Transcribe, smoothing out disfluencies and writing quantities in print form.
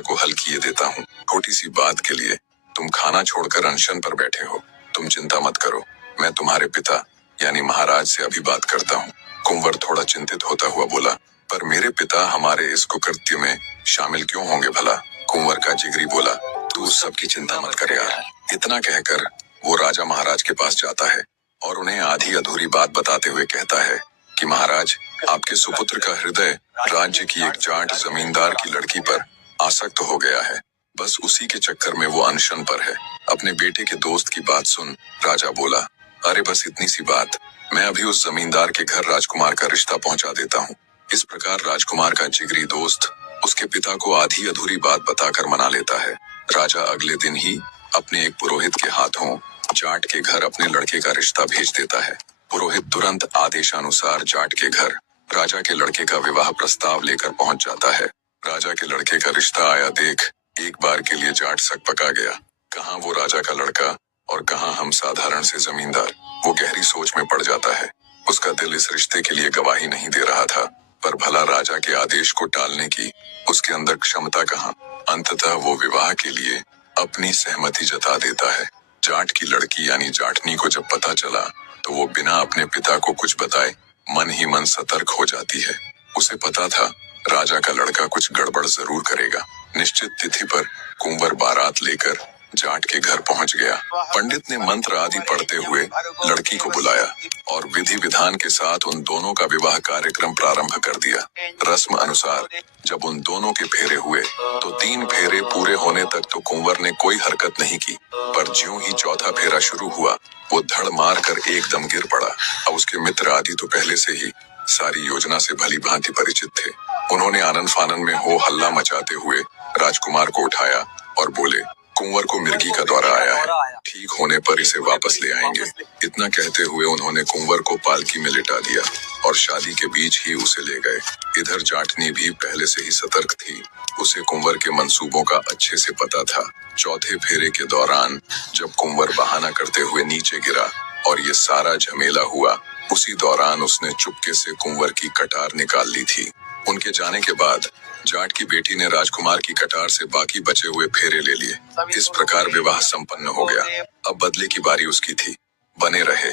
को हल किए देता हूँ। छोटी सी बात के लिए तुम खाना छोड़कर अनशन पर बैठे हो। तुम चिंता मत करो, मैं तुम्हारे पिता यानी महाराज से अभी बात करता हूँ। कुंवर थोड़ा चिंतित होता हुआ बोला, पर मेरे पिता हमारे इस कुकृत्य में शामिल क्यों होंगे भला? कुंवर का जिगरी बोला, तू उस सब की चिंता मत कर यार। इतना कहकर वो राजा महाराज के पास जाता है और उन्हें आधी अधूरी बात बताते हुए कहता है कि महाराज, आपके सुपुत्र का हृदय राज्य की एक जाट जमींदार की लड़की पर आसक्त हो गया है। बस उसी के चक्कर में वो अनशन पर है। अपने बेटे के दोस्त की बात सुन राजा बोला, अरे बस इतनी सी बात, मैं अभी उस जमींदार के घर राजकुमार का रिश्ता पहुंचा देता हूँ। इस प्रकार राजकुमार का जिगरी दोस्त उसके पिता को आधी अधूरी बात बताकर मना लेता है। राजा अगले दिन ही अपने एक पुरोहित के हाथों जाट के घर अपने लड़के का रिश्ता भेज देता है। पुरोहित तुरंत आदेशानुसार जाट के घर राजा के लड़के का विवाह प्रस्ताव लेकर पहुंच जाता है। राजा के लड़के का रिश्ता आया देख एक बार के लिए जाट सक पका गया। कहाँ वो राजा का लड़का और कहाँ हम साधारण से जमींदार। वो गहरी सोच में पड़ जाता है। उसका दिल इस रिश्ते के लिए गवाही नहीं दे रहा था, पर भला राजा के आदेश को टालने की उसके अंदर क्षमता कहाँ। अंततः वो विवाह के लिए अपनी सहमति जता देता है। जाट की लड़की यानी जाटनी को जब पता चला तो वो बिना अपने पिता को कुछ बताए मन ही मन सतर्क हो जाती है। उसे पता था राजा का लड़का कुछ गड़बड़ जरूर करेगा। निश्चित तिथि पर कुंवर बारात लेकर जाट के घर पहुंच गया। पंडित ने मंत्र आदि पढ़ते हुए लड़की को बुलाया और विधि विधान के साथ उन दोनों का विवाह कार्यक्रम प्रारंभ कर दिया। रस्म अनुसार जब उन दोनों के फेरे हुए तो 3 फेरे पूरे होने तक तो कुंवर ने कोई हरकत नहीं की, पर ज्यों ही चौथा फेरा शुरू हुआ वो धड़ मार कर एकदम गिर पड़ा। अब उसके मित्र आदि तो पहले से ही सारी योजना से भली भांति परिचित थे। उन्होंने आनन फानन में हो हल्ला मचाते हुए राजकुमार को उठाया और बोले, कुंवर को मिर्गी का दौरा आया है, ठीक होने पर इसे वापस ले आएंगे। इतना कहते हुए उन्होंने कुंवर को पालकी में लिटा दिया और शादी के बीच ही उसे ले गए। इधर जाटनी भी पहले से ही सतर्क थी। उसे कुंवर के मंसूबों का अच्छे से पता था। चौथे फेरे के दौरान जब कुंवर बहाना करते हुए नीचे गिरा और ये सारा झमेला हुआ, उसी दौरान उसने चुपके से कुंवर की कटार निकाल ली थी। उनके जाने के बाद जाट की बेटी ने राजकुमार की कटार से बाकी बचे हुए फेरे ले लिए। इस प्रकार विवाह संपन्न हो गया। अब बदले की बारी उसकी थी। बने रहे।